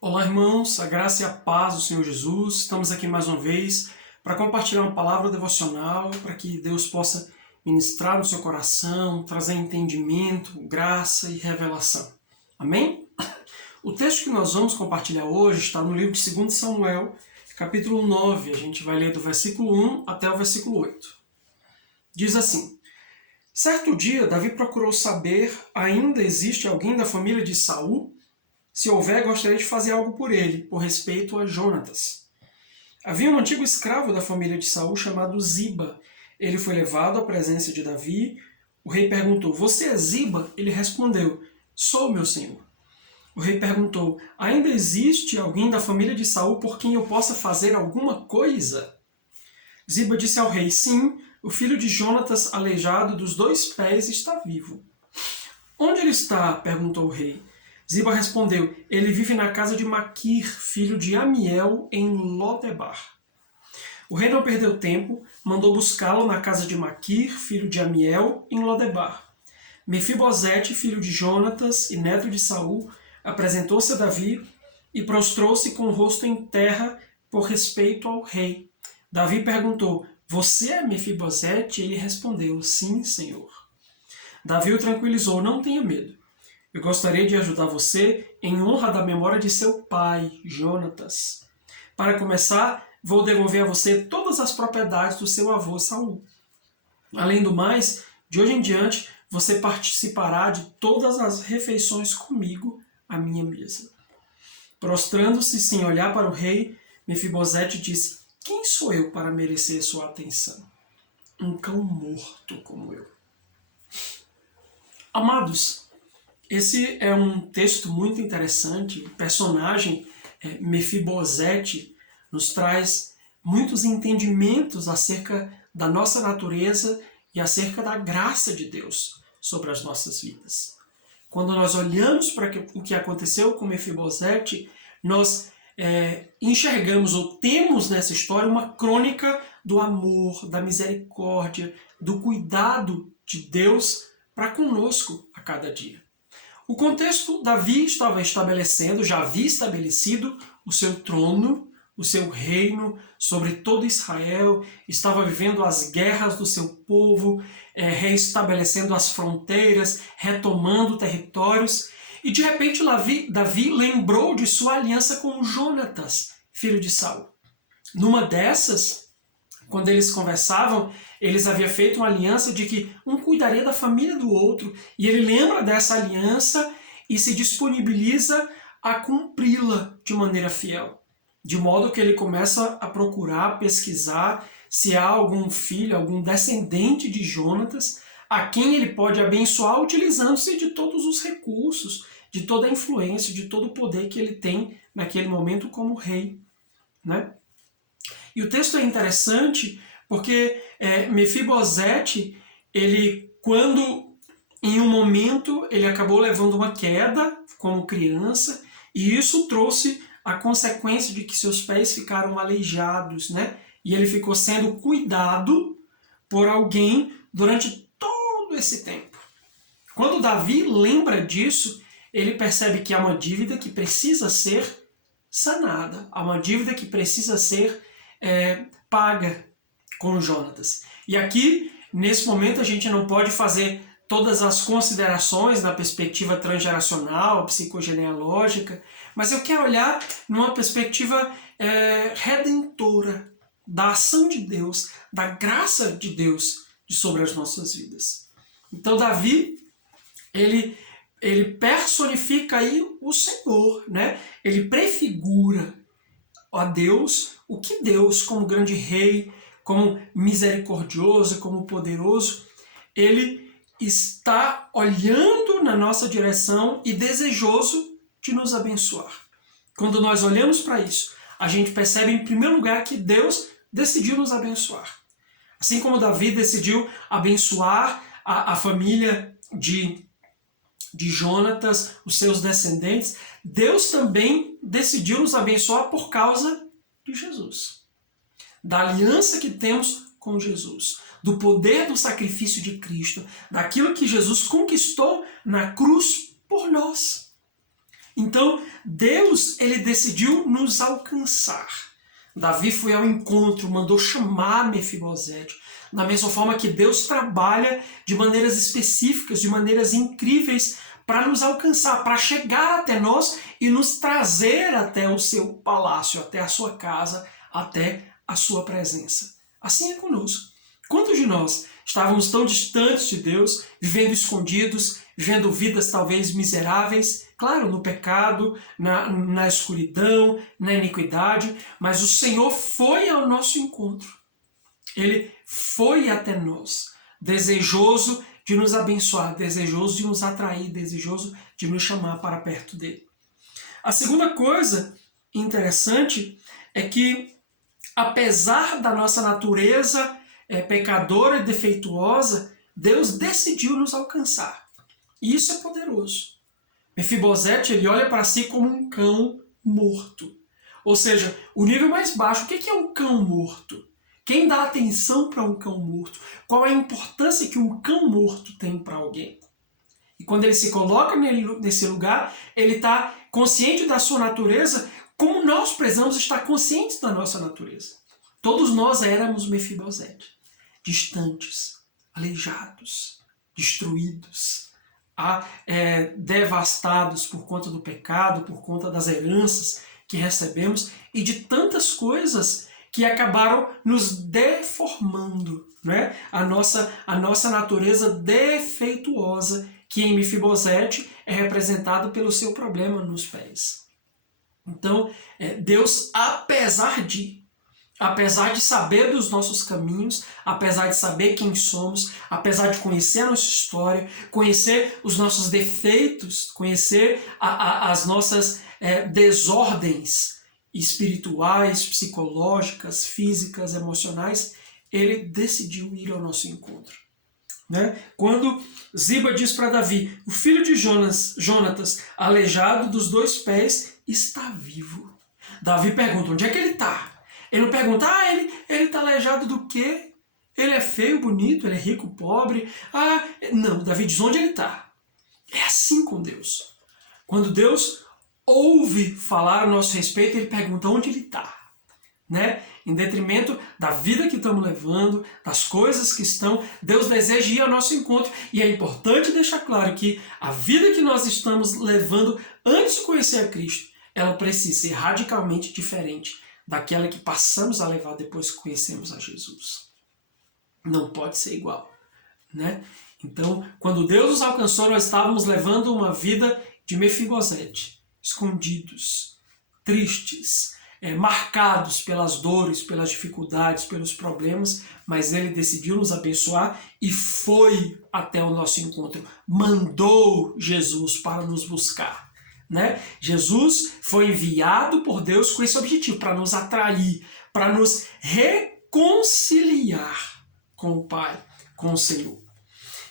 Olá, irmãos, a graça e a paz do Senhor Jesus. Estamos aqui mais uma vez para compartilhar uma palavra devocional, para que Deus possa ministrar no seu coração, trazer entendimento, graça e revelação. Amém? O texto que nós vamos compartilhar hoje está no livro de 2 Samuel, capítulo 9. A gente vai ler do versículo 1 até o versículo 8. Diz assim: Certo dia, Davi procurou saber, ainda existe alguém da família de Saul? Se houver, gostaria de fazer algo por ele, por respeito a Jonatas. Havia um antigo escravo da família de Saul chamado Ziba. Ele foi levado à presença de Davi. O rei perguntou: Você é Ziba? Ele respondeu: Sou, meu senhor. O rei perguntou: Ainda existe alguém da família de Saul por quem eu possa fazer alguma coisa? Ziba disse ao rei: Sim, o filho de Jonatas, aleijado dos 2 pés, está vivo. Onde ele está? Perguntou o rei. Ziba respondeu: Ele vive na casa de Maquir, filho de Amiel, em Lodebar. O rei não perdeu tempo, mandou buscá-lo na casa de Maquir, filho de Amiel, em Lodebar. Mefibosete, filho de Jonatas e neto de Saul, apresentou-se a Davi e prostrou-se com o rosto em terra por respeito ao rei. Davi perguntou: Você é Mefibosete? Ele respondeu: Sim, senhor. Davi o tranquilizou: Não tenha medo. Eu gostaria de ajudar você em honra da memória de seu pai, Jonatas. Para começar, vou devolver a você todas as propriedades do seu avô Saul. Além do mais, de hoje em diante, você participará de todas as refeições comigo à minha mesa. Prostrando-se sem olhar para o rei, Mefibosete disse: Quem sou eu para merecer sua atenção? Um cão morto como eu. Amados, esse é um texto muito interessante. O personagem Mefibosete nos traz muitos entendimentos acerca da nossa natureza e acerca da graça de Deus sobre as nossas vidas. Quando nós olhamos para o que aconteceu com Mefibosete, nós enxergamos ou temos nessa história uma crônica do amor, da misericórdia, do cuidado de Deus para conosco a cada dia. O contexto, Davi estava estabelecendo, já havia estabelecido o seu trono, o seu reino sobre todo Israel, estava vivendo as guerras do seu povo, reestabelecendo as fronteiras, retomando territórios, e de repente Davi lembrou de sua aliança com Jonatas, filho de Saul. Numa dessas, quando eles conversavam, eles haviam feito uma aliança de que um cuidaria da família do outro, e ele lembra dessa aliança e se disponibiliza a cumpri-la de maneira fiel. De modo que ele começa a procurar, pesquisar se há algum filho, algum descendente de Jonatas, a quem ele pode abençoar utilizando-se de todos os recursos, de toda a influência, de todo o poder que ele tem naquele momento como rei, né? E o texto é interessante porque Mefibosete, quando em um momento ele acabou levando uma queda como criança, e isso trouxe a consequência de que seus pés ficaram aleijados, né? E ele ficou sendo cuidado por alguém durante todo esse tempo. Quando Davi lembra disso, ele percebe que há uma dívida que precisa ser sanada, há uma dívida que precisa ser paga com Jonatas. E aqui, nesse momento, a gente não pode fazer todas as considerações na perspectiva transgeracional, psicogenealógica, mas eu quero olhar numa perspectiva redentora da ação de Deus, da graça de Deus sobre as nossas vidas. Então Davi, ele personifica aí o Senhor, né? Ele prefigura a Deus, o que Deus, como grande rei, como misericordioso, como poderoso, ele está olhando na nossa direção e desejoso de nos abençoar. Quando nós olhamos para isso, a gente percebe em primeiro lugar que Deus decidiu nos abençoar. Assim como Davi decidiu abençoar a família de Jonatas, os seus descendentes, Deus também decidiu nos abençoar por causa de Jesus. Da aliança que temos com Jesus, do poder do sacrifício de Cristo, daquilo que Jesus conquistou na cruz por nós. Então, Deus, ele decidiu nos alcançar. Davi foi ao encontro, mandou chamar Mefibosete. Da mesma forma que Deus trabalha de maneiras específicas, de maneiras incríveis, para nos alcançar, para chegar até nós e nos trazer até o seu palácio, até a sua casa, até a sua presença. Assim é conosco. Quantos de nós estávamos tão distantes de Deus, vivendo escondidos, vivendo vidas talvez miseráveis, claro, no pecado, na escuridão, na iniquidade, mas o Senhor foi ao nosso encontro. Ele foi até nós, desejoso de nos abençoar, desejoso de nos atrair, desejoso de nos chamar para perto dele. A segunda coisa interessante é que, apesar da nossa natureza pecadora e defeituosa, Deus decidiu nos alcançar. E isso é poderoso. Mefibosete, ele olha para si como um cão morto. Ou seja, o nível mais baixo. O que é um cão morto? Quem dá atenção para um cão morto? Qual é a importância que um cão morto tem para alguém? E quando ele se coloca nesse lugar, ele está consciente da sua natureza, como nós precisamos estar conscientes da nossa natureza. Todos nós éramos Mefibosete, distantes, aleijados, destruídos, devastados por conta do pecado, por conta das heranças que recebemos e de tantas coisas que acabaram nos deformando, né? A nossa natureza defeituosa, que em Mefibosete é representada pelo seu problema nos pés. Então, Deus, apesar de saber dos nossos caminhos, apesar de saber quem somos, apesar de conhecer a nossa história, conhecer os nossos defeitos, conhecer as nossas desordens espirituais, psicológicas, físicas, emocionais, ele decidiu ir ao nosso encontro. Né? Quando Ziba diz para Davi, o filho de Jonatas, aleijado dos 2 pés, está vivo. Davi pergunta, onde é que ele está? Ele não pergunta, ele está aleijado do quê? Ele é feio, bonito, ele é rico, pobre? Não, Davi diz, onde ele está? É assim com Deus. Quando Deus ouve falar a nosso respeito, ele pergunta onde ele está. Né? Em detrimento da vida que estamos levando, das coisas que estão, Deus deseja ir ao nosso encontro. E é importante deixar claro que a vida que nós estamos levando antes de conhecer a Cristo, ela precisa ser radicalmente diferente daquela que passamos a levar depois que conhecemos a Jesus. Não pode ser igual. Né? Então, quando Deus nos alcançou, nós estávamos levando uma vida de Mefibosete, escondidos, tristes, marcados pelas dores, pelas dificuldades, pelos problemas, mas ele decidiu nos abençoar e foi até o nosso encontro, mandou Jesus para nos buscar. Né? Jesus foi enviado por Deus com esse objetivo, para nos atrair, para nos reconciliar com o Pai, com o Senhor.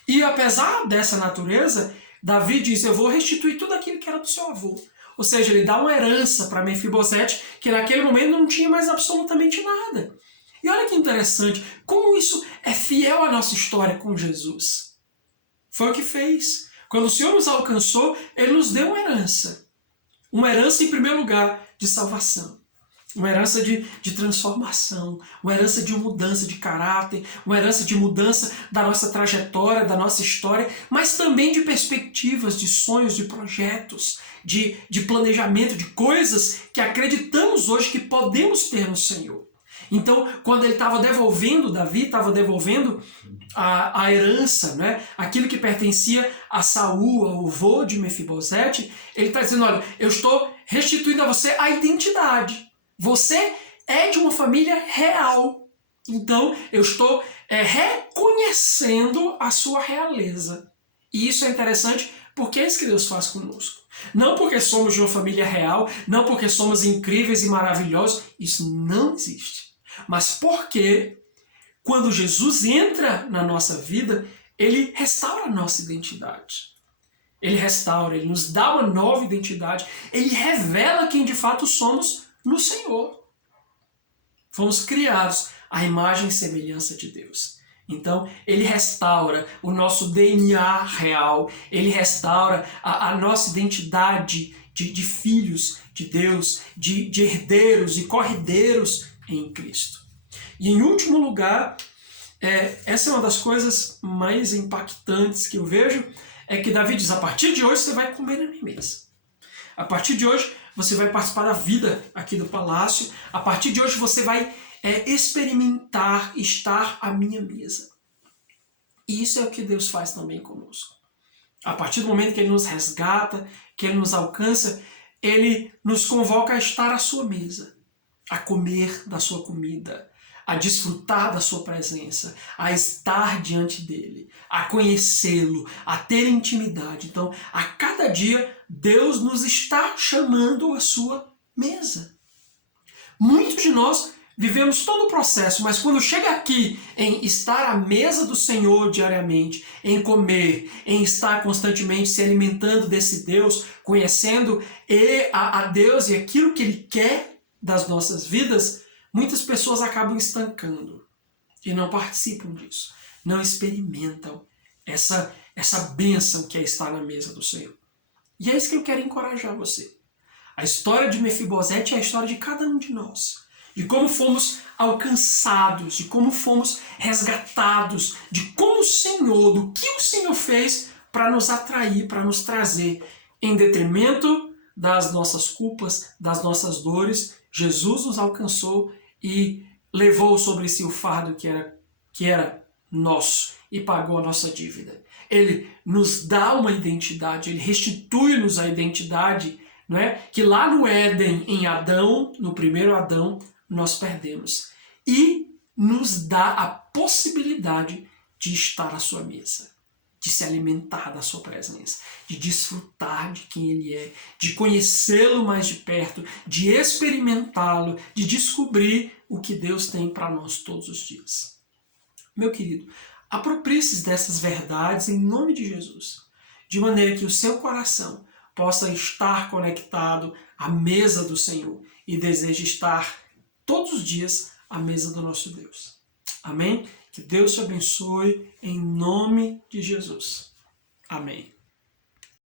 E apesar dessa natureza, Davi diz, eu vou restituir tudo aquilo que era do seu avô. Ou seja, ele dá uma herança para Mefibosete, que naquele momento não tinha mais absolutamente nada. E olha que interessante, como isso é fiel à nossa história com Jesus. Foi o que fez. Quando o Senhor nos alcançou, ele nos deu uma herança. Uma herança, em primeiro lugar, de salvação. Uma herança de transformação, uma herança de mudança de caráter, uma herança de mudança da nossa trajetória, da nossa história, mas também de perspectivas, de sonhos, de projetos, de planejamento, de coisas que acreditamos hoje que podemos ter no Senhor. Então, quando ele estava devolvendo, Davi estava devolvendo a herança, né? Aquilo que pertencia a Saul, ao avô de Mefibosete, ele está dizendo, olha, eu estou restituindo a você a identidade. Você é de uma família real. Então, eu estou reconhecendo a sua realeza. E isso é interessante porque é isso que Deus faz conosco. Não porque somos de uma família real, não porque somos incríveis e maravilhosos. Isso não existe. Mas porque, quando Jesus entra na nossa vida, ele restaura a nossa identidade. Ele restaura, ele nos dá uma nova identidade. Ele revela quem de fato somos no Senhor. Fomos criados à imagem e semelhança de Deus. Então, ele restaura o nosso DNA real, ele restaura a nossa identidade de filhos de Deus, de herdeiros e corredeiros em Cristo. E em último lugar, essa é uma das coisas mais impactantes que eu vejo, é que Davi diz, a partir de hoje você vai comer na minha mesa. A partir de hoje você vai participar da vida aqui do palácio, a partir de hoje você vai experimentar estar à minha mesa. E isso é o que Deus faz também conosco. A partir do momento que Ele nos resgata, que Ele nos alcança, Ele nos convoca a estar à sua mesa, a comer da sua comida, a desfrutar da sua presença, a estar diante dele, a conhecê-lo, a ter intimidade. Então, a cada dia, Deus nos está chamando à sua mesa. Muitos de nós vivemos todo o processo, mas quando chega aqui em estar à mesa do Senhor diariamente, em comer, em estar constantemente se alimentando desse Deus, conhecendo a Deus e aquilo que Ele quer das nossas vidas, muitas pessoas acabam estancando e não participam disso, não experimentam essa bênção que é estar na mesa do Senhor. E é isso que eu quero encorajar você. A história de Mefibosete é a história de cada um de nós. De como fomos alcançados, de como fomos resgatados, de como o Senhor, do que o Senhor fez para nos atrair, para nos trazer, em detrimento das nossas culpas, das nossas dores. Jesus nos alcançou e levou sobre si o fardo que era nosso e pagou a nossa dívida. Ele nos dá uma identidade, ele restitui-nos a identidade, não é? Que lá no Éden, em Adão, no primeiro Adão, nós perdemos. E nos dá a possibilidade de estar à sua mesa, de se alimentar da sua presença, de desfrutar de quem Ele é, de conhecê-lo mais de perto, de experimentá-lo, de descobrir o que Deus tem para nós todos os dias. Meu querido, aproprie-se dessas verdades em nome de Jesus, de maneira que o seu coração possa estar conectado à mesa do Senhor e deseje estar todos os dias à mesa do nosso Deus. Amém? Que Deus te abençoe em nome de Jesus. Amém.